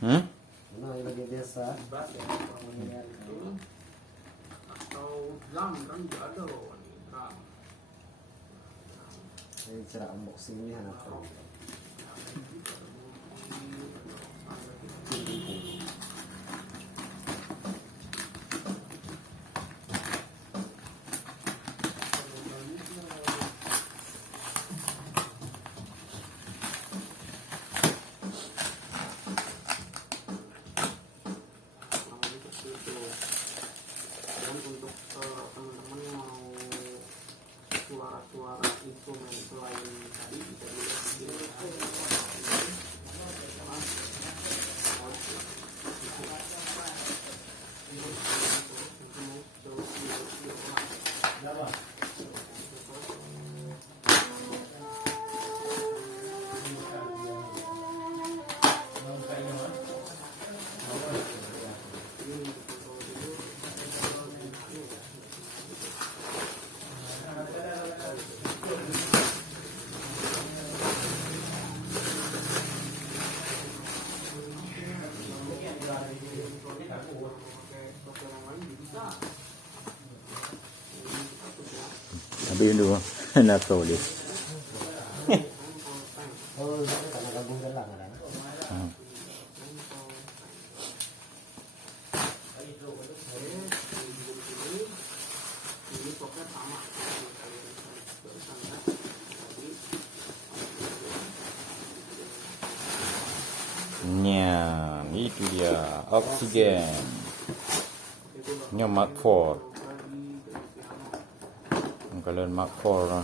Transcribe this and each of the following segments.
Hmm? Ano yung lagi biasa? Bass ya, pemilihan itu atau drum juga ada loh ini drum. Ay, cara unboxing niya hanap ko. Dan untuk teman-teman yang mau suara-suara instrumen selain tadi bisa dilihat di Sabi yun doon, natulis. Oh, karena gabung lang kan. ini soket sama Nya, itu dia oksigen. Nya Mark 4. Kalian Mark 4 lah.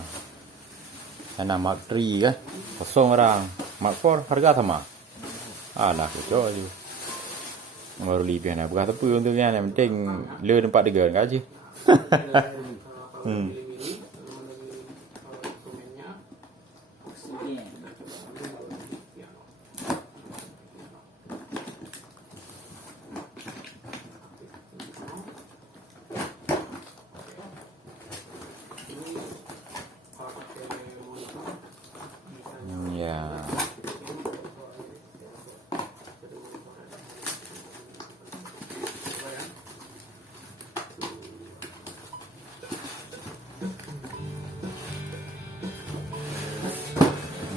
Ana Mark 3 kan? Kosong orang. Mark 4 harga sama. Alah, kecok je. Baru lebih nak berkata apa untungnya yang penting le tempat degan gaji. Ya.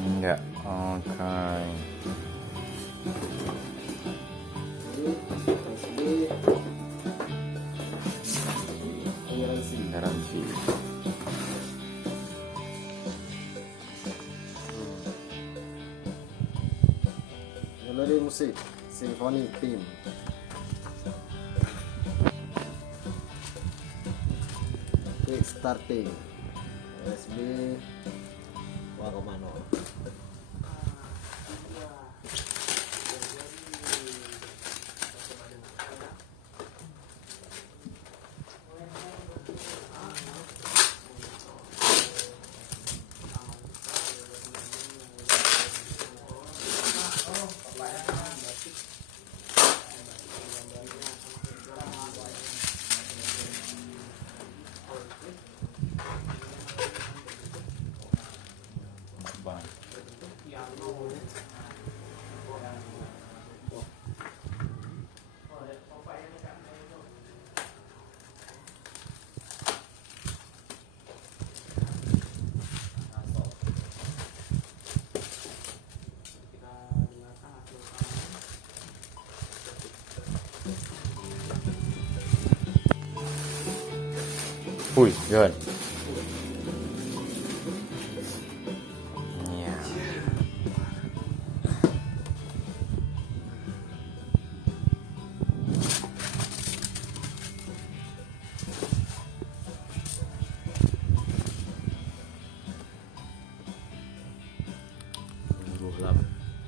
Enggak, oke. Garansi. Melodi musik Symphony Team. Quick starting. USB Wacomano. Wih, good. Ya.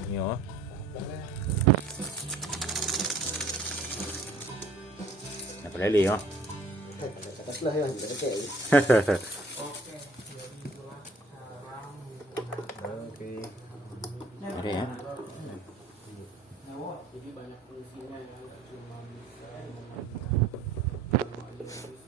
Ini oh. Apa lagi oh? Atas lah yang dari kayak. Oke. Ada ya? jadi banyak fungsinya ya, nggak cuma bisa